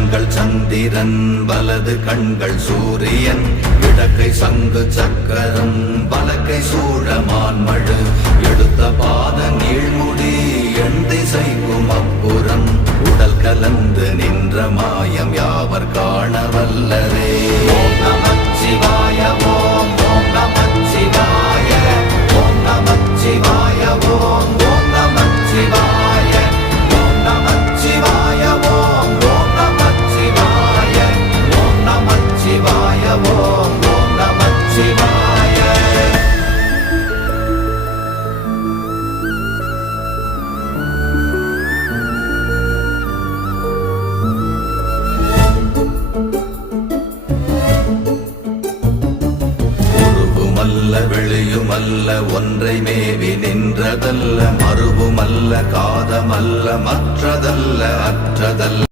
கண்கள் சந்திரன் வலது கண்கள் சூரியன் இடக்கை சங்கு சக்கரம் வலக்கை சூழமான்மழு எடுத்த பாத நீழ்முடி எண் திசைக்கும் அப்புறம் உடல் கலந்து நின்ற மாயம் யாவர் காண வல்லரே. ஓம் நமச்சிவாய ஓம் ஓம் நமச்சிவாய ஓம் நமச்சிவாய ஓம் ஓம் நமச்சிவாய ஓம் நமச்சிவாய ஓம் ஓம் நமச்சிவாய ஓம் நமச்சிவாய ஓம் ஓம் நமச்சிவாய. வெளியுமல்ல ஒன்றை மேவி நின்றதல்ல மறுவுமல்ல காதமல்ல மற்றதல்ல அற்றதல்ல